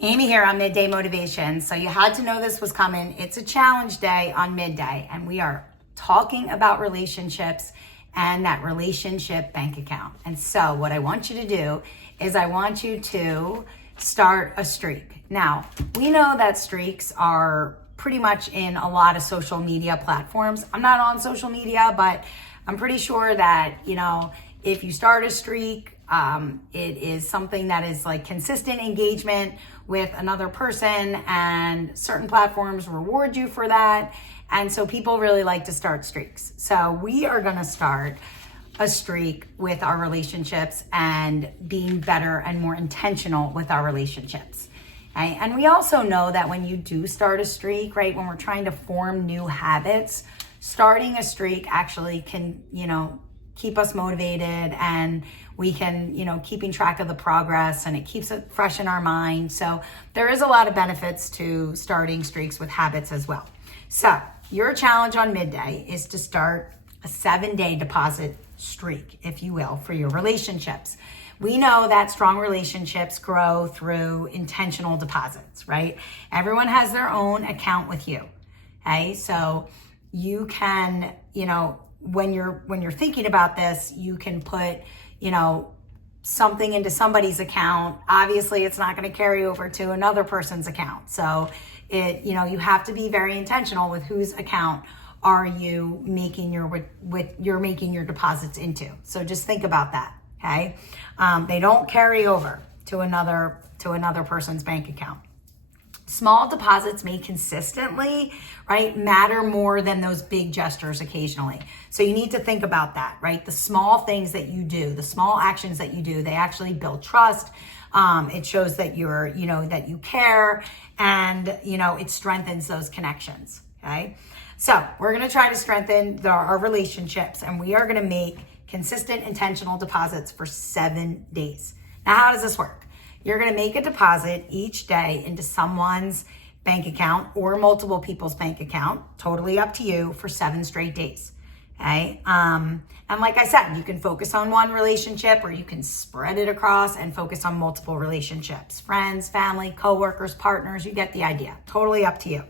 Amy here on Midday Motivation. So you had to know this was coming. It's a challenge day on Midday, and we are talking about relationships and that relationship bank account. And so what I want you to do is I want you to start a streak. Now, we know that streaks are pretty much in a lot of social media platforms. I'm not on social media, but I'm pretty sure that, if you start a streak, it is something that is like consistent engagement with another person, and certain platforms reward you for that. And so people really like to start streaks. So we are going to start a streak with our relationships and being better and more intentional with our relationships. Okay? And we also know that when you do start a streak, right, when we're trying to form new habits, starting a streak actually can, keep us motivated, and we can, keeping track of the progress, and it keeps it fresh in our mind. So there is a lot of benefits to starting streaks with habits as well. So your challenge on Midday is to start a 7-day deposit streak, if you will, for your relationships. We know that strong relationships grow through intentional deposits, right? Everyone has their own account with you. Okay, so you can, when you're thinking about this, you can put, something into somebody's account. Obviously, it's not going to carry over to another person's account. So you have to be very intentional with whose account are you making you're making your deposits into. So just think about that. Okay. They don't carry over to another person's bank account. Small deposits made consistently, right, matter more than those big gestures occasionally. So you need to think about that, right? The small things that you do, the small actions that you do, they actually build trust. It shows that that you care, and, it strengthens those connections, okay? So we're going to try to strengthen our relationships, and we are going to make consistent, intentional deposits for 7 days. Now, how does this work? You're going to make a deposit each day into someone's bank account or multiple people's bank account, totally up to you, for 7 straight days. Okay. And like I said, you can focus on one relationship, or you can spread it across and focus on multiple relationships, friends, family, coworkers, partners. You get the idea. Totally up to you.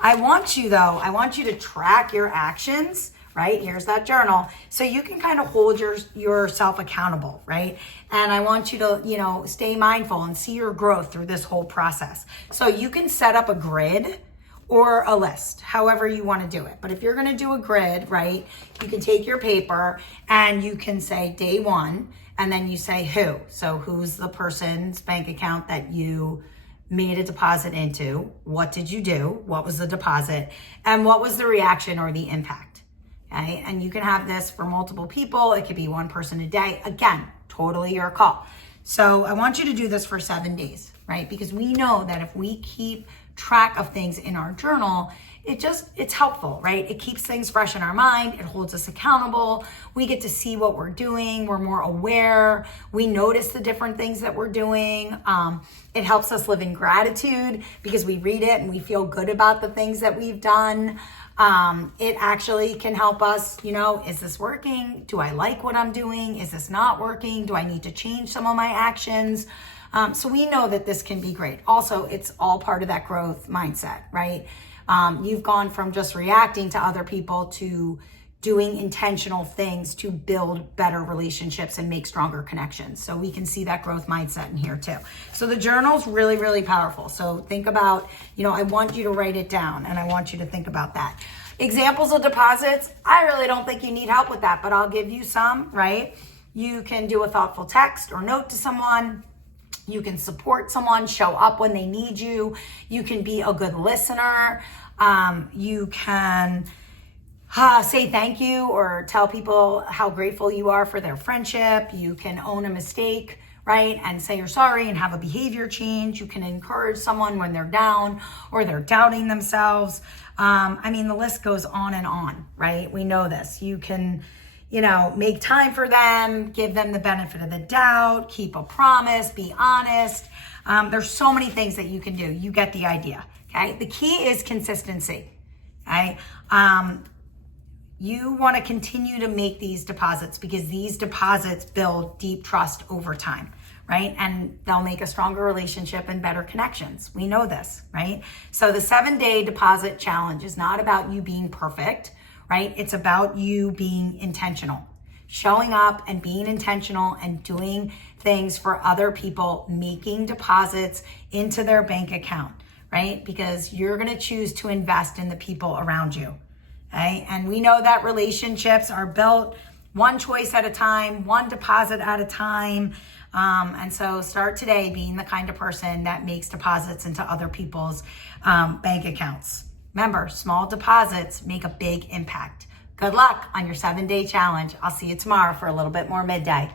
I want you to track your actions. Right? Here's that journal. So you can kind of hold yourself accountable, right? And I want you to, stay mindful and see your growth through this whole process. So you can set up a grid or a list, however you want to do it. But if you're going to do a grid, right, you can take your paper and you can say day 1, and then you say who. So who's the person's bank account that you made a deposit into? What did you do? What was the deposit? And what was the reaction or the impact? Okay, and you can have this for multiple people. It could be one person a day. Again, totally your call. So I want you to do this for 7 days, right? Because we know that if we keep track of things in our journal, it's helpful, right? It keeps things fresh in our mind. It holds us accountable. We get to see what we're doing. We're more aware. We notice the different things that we're doing. It helps us live in gratitude because we read it and we feel good about the things that we've done. It actually can help us, is this working? Do I like what I'm doing? Is this not working? Do I need to change some of my actions? So we know that this can be great. Also, it's all part of that growth mindset, right? You've gone from just reacting to other people to doing intentional things to build better relationships and make stronger connections. So we can see that growth mindset in here too. So the journal's really, really powerful. So think about, I want you to write it down, and I want you to think about that. Examples of deposits, I really don't think you need help with that, but I'll give you some, right? You can do a thoughtful text or note to someone. You can support someone, show up when they need you. You can be a good listener. You can say thank you or tell people how grateful you are for their friendship. You can own a mistake, right? And say you're sorry and have a behavior change. You can encourage someone when they're down or they're doubting themselves. The list goes on and on, right? We know this. You can, make time for them, give them the benefit of the doubt, keep a promise, be honest. There's so many things that you can do. You get the idea, okay? The key is consistency, okay? You want to continue to make these deposits because these deposits build deep trust over time, right? And they'll make a stronger relationship and better connections. We know this, right? So the 7-day deposit challenge is not about you being perfect, right? It's about you being intentional, showing up and being intentional and doing things for other people, making deposits into their bank account, right? Because you're going to choose to invest in the people around you, okay? And we know that relationships are built one choice at a time, one deposit at a time. And so start today being the kind of person that makes deposits into other people's bank accounts. Remember, small deposits make a big impact. Good luck on your 7-day challenge. I'll see you tomorrow for a little bit more Midday.